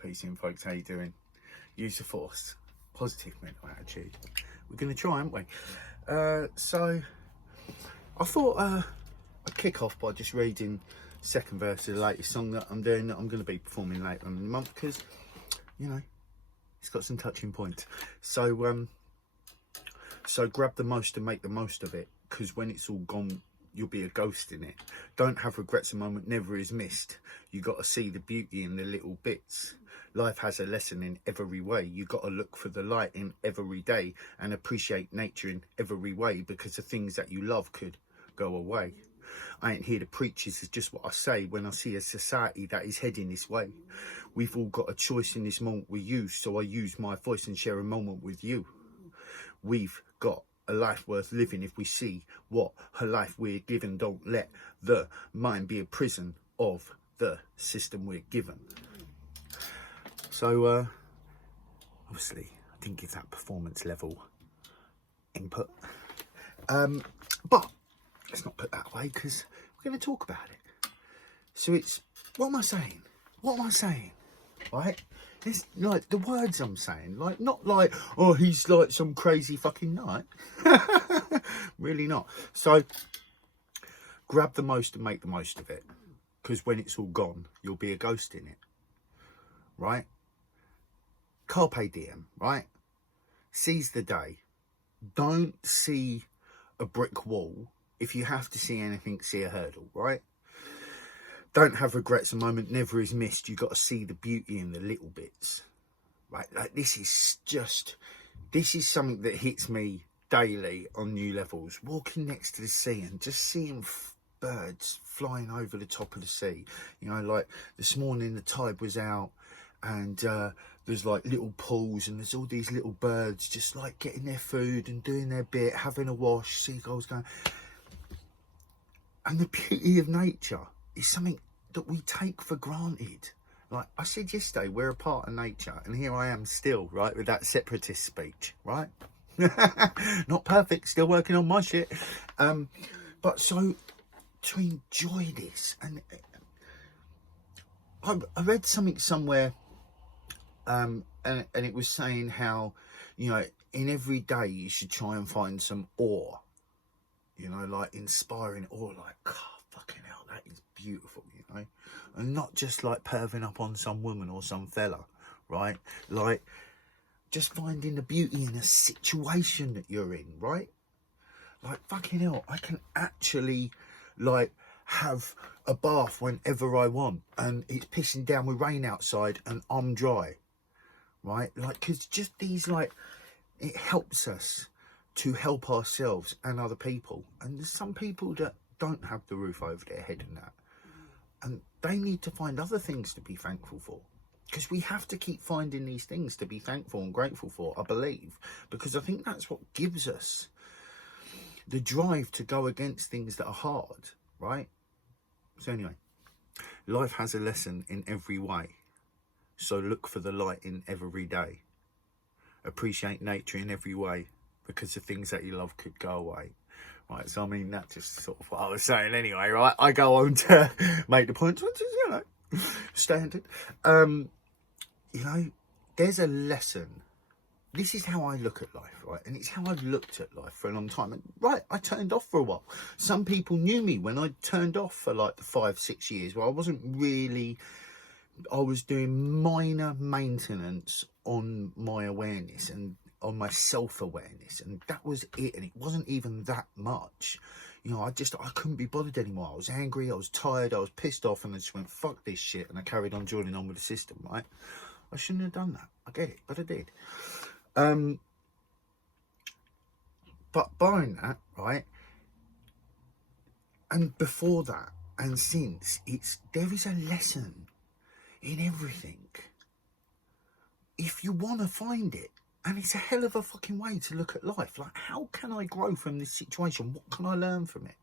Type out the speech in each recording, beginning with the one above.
Peace in, folks. How you doing? Use the force. Positive mental attitude. We're going to try, aren't we? So I thought I'd kick off by just reading second verse of the latest song that I'm doing, that I'm going to be performing later in the month, because, you know, it's got some touching points. So so grab the most and make the most of it, because when it's all gone, you'll be a ghost in it. Don't have regrets, a moment never is missed. You got to see the beauty in the little bits. Life has a lesson in every way. You got to look for the light in every day and appreciate nature in every way, because the things that you love could go away. I ain't here to preach, this is just what I say when I see a society that is heading this way. We've all got a choice in this moment we use, so I use my voice and share a moment with you. We've got a life worth living if we see what her life we're given. Don't let the mind be a prison of the system we're given. So obviously I didn't give that performance level input, but let's not put that away, because we're going to talk about it. So it's, what am I saying? Right? It's like the words I'm saying, like, not like, oh, he's like some crazy fucking knight. Really not. So grab the most and make the most of it, because when it's all gone, you'll be a ghost in it. Right? Carpe diem, right? Seize the day. Don't see a brick wall. If you have to see anything, see a hurdle, right? Don't have regrets, a moment never is missed. You got to see the beauty in the little bits, right? Like, this is something that hits me daily on new levels. Walking next to the sea and just seeing birds flying over the top of the sea. You know, like this morning the tide was out, and there's like little pools, and there's all these little birds just like getting their food and doing their bit, having a wash, seagulls going. And the beauty of nature is something that we take for granted. Like I said yesterday, we're a part of nature, and here I am still, right, with that separatist speech, right? Not perfect, still working on my shit. But so to enjoy this, and I read something somewhere, and it was saying how, you know, in every day you should try and find some awe. You know, like inspiring awe, like, God, fucking hell, that is beautiful, you know? And not just like perving up on some woman or some fella, right? Like, just finding the beauty in a situation that you're in, right? Like, fucking hell, I can actually, like, have a bath whenever I want, and it's pissing down with rain outside and I'm dry, right? Like, because just these, like, it helps us to help ourselves and other people. And there's some people that don't have the roof over their head and that, and they need to find other things to be thankful for, because we have to keep finding these things to be thankful and grateful for, I believe, because I think that's what gives us the drive to go against things that are hard, right? So anyway, life has a lesson in every way, so look for the light in every day. Appreciate nature in every way, because the things that you love could go away. Right, so I mean, that's just sort of what I was saying anyway, right? I go on to make the point, which is, you know, standard. You know, there's a lesson. This is how I look at life, right? And it's how I've looked at life for a long time. And right, I turned off for a while. Some people knew me when I turned off for like the 5-6 years where I wasn't really, I was doing minor maintenance on my awareness and on my self-awareness, and that was it. And it wasn't even that much, you know. I couldn't be bothered anymore. I was angry, I was tired, I was pissed off, and I just went, fuck this shit, and I carried on joining on with the system, right? I shouldn't have done that, I get it, but I did. But barring that, right, and before that and since, there is a lesson in everything if you want to find it. And it's a hell of a fucking way to look at life. Like, how can I grow from this situation? What can I learn from it?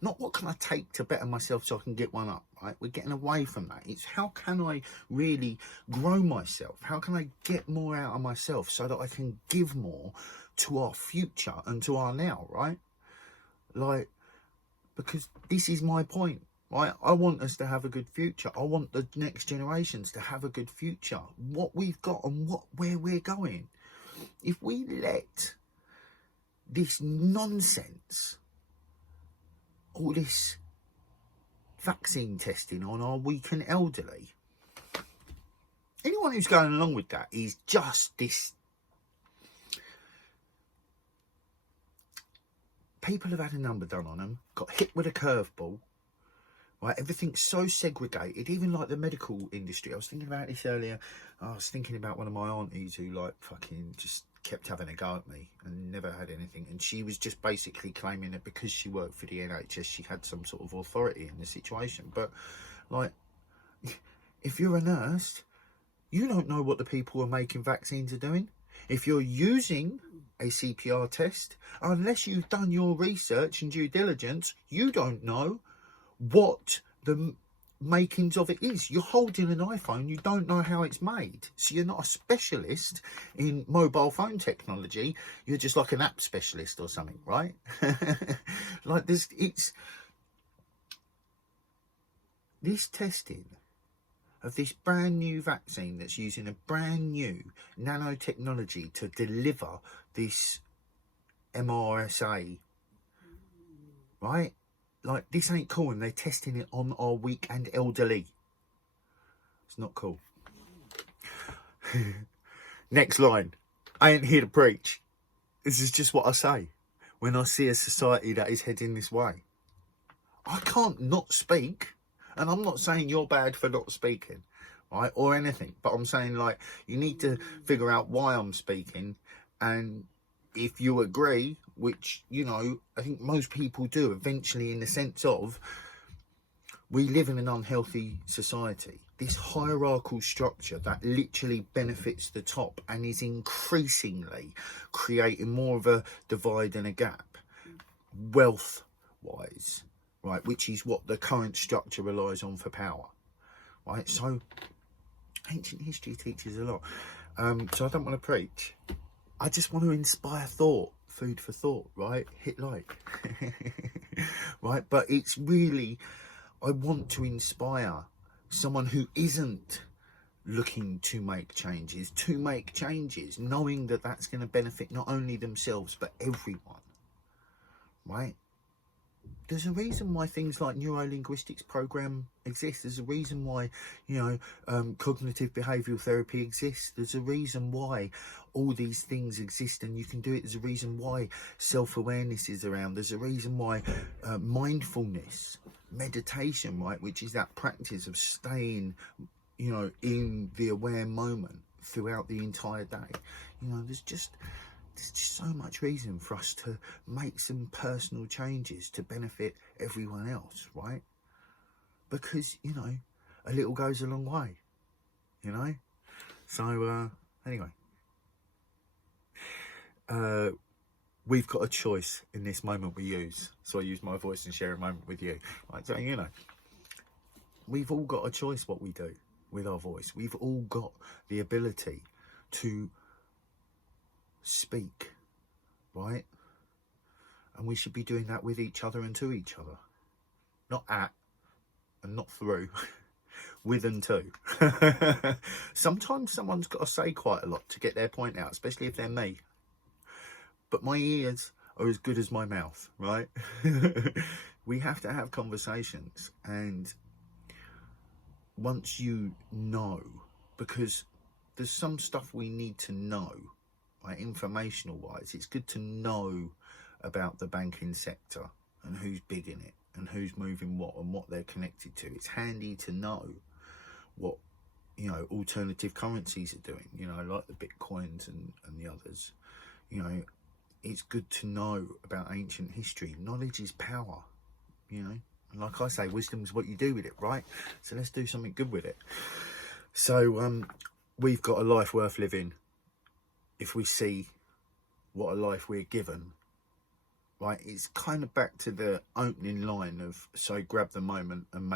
Not what can I take to better myself so I can get one up, right? We're getting away from that. It's how can I really grow myself? How can I get more out of myself so that I can give more to our future and to our now, right? Like, because this is my point, right? I want us to have a good future. I want the next generations to have a good future. What we've got and where we're going. If we let this nonsense, all this vaccine testing on our weak and elderly, anyone who's going along with that is just this. People have had a number done on them, got hit with a curveball, right? Everything's so segregated, even like the medical industry. I was thinking about this earlier. I was thinking about one of my aunties who like fucking just kept having a go at me and never had anything. And she was just basically claiming that because she worked for the NHS, she had some sort of authority in the situation. But like, if you're a nurse, you don't know what the people who are making vaccines are doing. If you're using a CPR test, unless you've done your research and due diligence, you don't know what the makings of it is. You're holding an iPhone, you don't know how it's made. So you're not a specialist in mobile phone technology. You're just like an app specialist or something, right? Like this testing of this brand new vaccine that's using a brand new nanotechnology to deliver this mRNA, right? Like, this ain't cool, and they're testing it on our weak and elderly. It's not cool. Next line. I ain't here to preach. This is just what I say when I see a society that is heading this way. I can't not speak. And I'm not saying you're bad for not speaking, right, or anything. But I'm saying, like, you need to figure out why I'm speaking. And if you agree, which, you know, I think most people do eventually, in the sense of we live in an unhealthy society. This hierarchical structure that literally benefits the top and is increasingly creating more of a divide and a gap, wealth-wise. Right, which is what the current structure relies on for power, right? So ancient history teaches a lot. So I don't want to preach. I just want to inspire thought, food for thought, right? Hit like, right? But it's really, I want to inspire someone who isn't looking to make changes, knowing that that's going to benefit not only themselves, but everyone, right? There's a reason why things like neuro-linguistics program exist. There's a reason why, you know, cognitive behavioural therapy exists. There's a reason why all these things exist and you can do it. There's a reason why self-awareness is around. There's a reason why mindfulness, meditation, right, which is that practice of staying, you know, in the aware moment throughout the entire day. You know, there's just so much reason for us to make some personal changes to benefit everyone else, right? Because, you know, a little goes a long way, you know? So, anyway. We've got a choice in this moment we use. So I use my voice and share a moment with you. Right, so, you know, we've all got a choice what we do with our voice. We've all got the ability to speak, right? And we should be doing that with each other and to each other, not at and not through, with and to. Sometimes someone's got to say quite a lot to get their point out, especially if they're me. But my ears are as good as my mouth, right? We have to have conversations, and once you know, because there's some stuff we need to know, right, informational wise. It's good to know about the banking sector and who's big in it and who's moving what and what they're connected to. It's handy to know what, you know, alternative currencies are doing, you know, like the Bitcoins and the others. You know, it's good to know about ancient history. Knowledge is power, you know. And like I say, wisdom's what you do with it, right? So let's do something good with it. So we've got a life worth living if we see what a life we're given, right? It's kind of back to the opening line of, so grab the moment and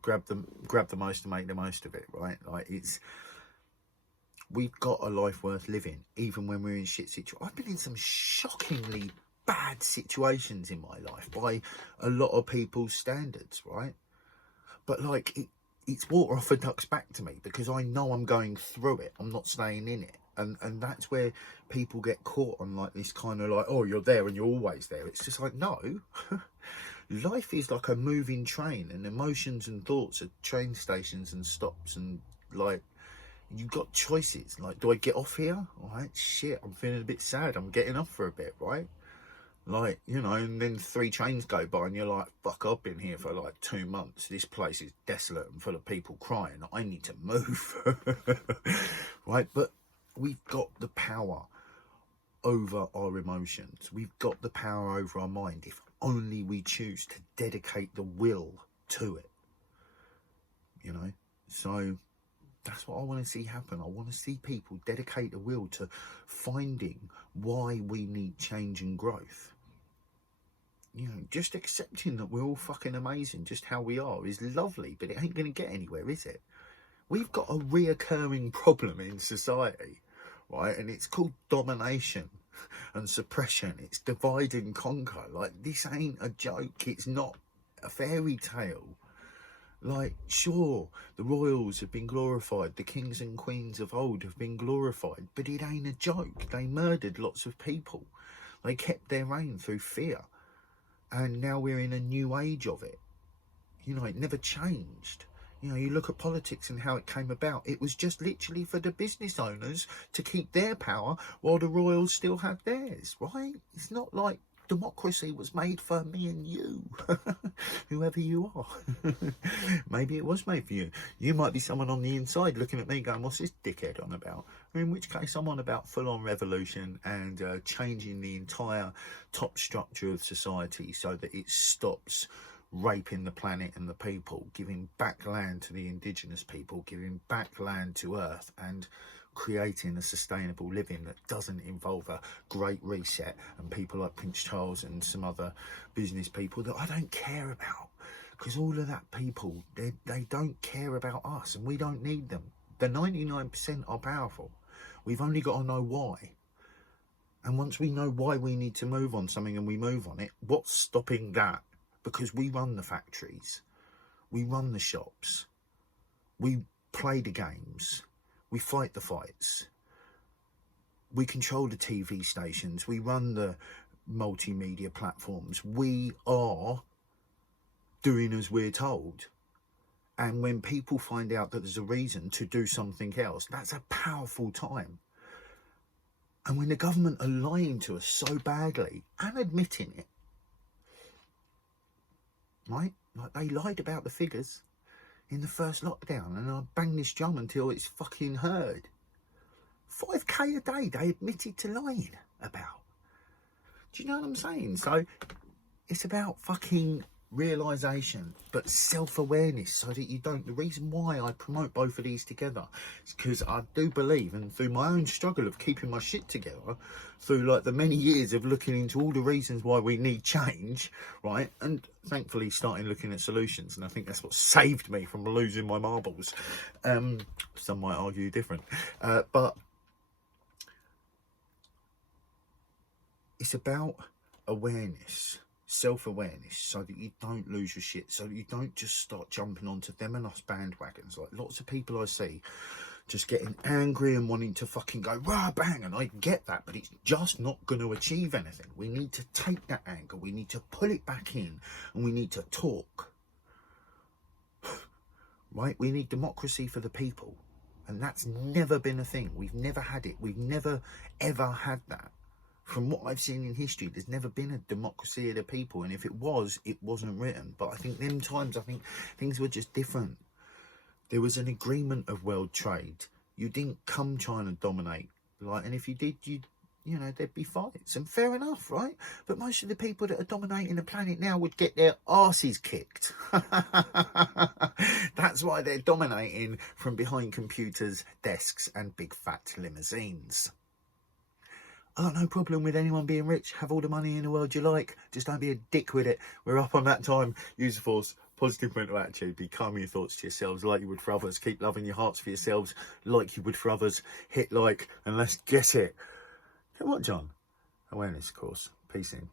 grab the most and make the most of it, right? Like, it's, we've got a life worth living, even when we're in shit situations. I've been in some shockingly bad situations in my life by a lot of people's standards, right? But like, it's water off a duck's back to me, because I know I'm going through it. I'm not staying in it. And that's where people get caught on like this kind of like, oh, you're there and you're always there. It's just like, no. Life is like a moving train, and emotions and thoughts are train stations and stops, and like, you've got choices. Like, do I get off here? All right, shit, I'm feeling a bit sad, I'm getting off for a bit, right? Like, you know, and then 3 trains go by and you're like, fuck, I've been here for like 2 months. This place is desolate and full of people crying. I need to move. Right? But we've got the power over our emotions. We've got the power over our mind if only we choose to dedicate the will to it. You know? So that's what I want to see happen. I want to see people dedicate the will to finding why we need change and growth. You know, just accepting that we're all fucking amazing just how we are is lovely, but it ain't going to get anywhere, is it? We've got a reoccurring problem in society, right? And it's called domination and suppression. It's divide and conquer. Like, this ain't a joke. It's not a fairy tale. Like, sure, the royals have been glorified, the kings and queens of old have been glorified, but it ain't a joke. They murdered lots of people. They kept their reign through fear. And now we're in a new age of it. You know, it never changed. You know, you look at politics and how it came about. It was just literally for the business owners to keep their power while the royals still had theirs, right? It's not like democracy was made for me and you, whoever you are. Maybe it was made for you. You might be someone on the inside looking at me going, what's this dickhead on about? In which case I'm on about full-on revolution and changing the entire top structure of society so that it stops raping the planet and the people, giving back land to the indigenous people, giving back land to Earth, and creating a sustainable living that doesn't involve a great reset and people like Prince Charles and some other business people that I don't care about, because all of that people, they don't care about us and we don't need them. The 99% are powerful. We've only got to know why. And once we know why we need to move on something and we move on it, what's stopping that? Because we run the factories, we run the shops, we play the games, we fight the fights, we control the TV stations, we run the multimedia platforms. We are doing as we're told. And when people find out that there's a reason to do something else, that's a powerful time. And when the government are lying to us so badly and admitting it, right? Like, they lied about the figures in the first lockdown, and I bang this drum until it's fucking heard. 5k a day they admitted to lying about. Do you know what I'm saying? So it's about fucking realisation, but self-awareness, so that you don't. The reason why I promote both of these together is because I do believe, and through my own struggle of keeping my shit together, through like the many years of looking into all the reasons why we need change, right, and thankfully starting looking at solutions, and I think that's what saved me from losing my marbles. Some might argue different, but it's about awareness, self-awareness, so that you don't lose your shit, so that you don't just start jumping onto them and us bandwagons. Like, lots of people I see just getting angry and wanting to fucking go rah bang, and I get that, but it's just not going to achieve anything. We need to take that anger, we need to pull it back in, and we need to talk. Right? We need democracy for the people, and that's never been a thing. We've never had it. We've never ever had that. From what I've seen in history, there's never been a democracy of the people, and if it was, it wasn't written. But I think them times, I think things were just different. There was an agreement of world trade. You didn't come trying to dominate, like, and if you did, you know, there'd be fights, and fair enough, right? But most of the people that are dominating the planet now would get their arses kicked. That's why they're dominating from behind computers, desks, and big fat limousines. I got no problem with anyone being rich. Have all the money in the world you like. Just don't be a dick with it. We're up on that time. Use the force. Positive mental attitude. Be kind with your thoughts to yourselves like you would for others. Keep loving your hearts for yourselves like you would for others. Hit like and let's get it. What, John? Awareness, of course. Peace in.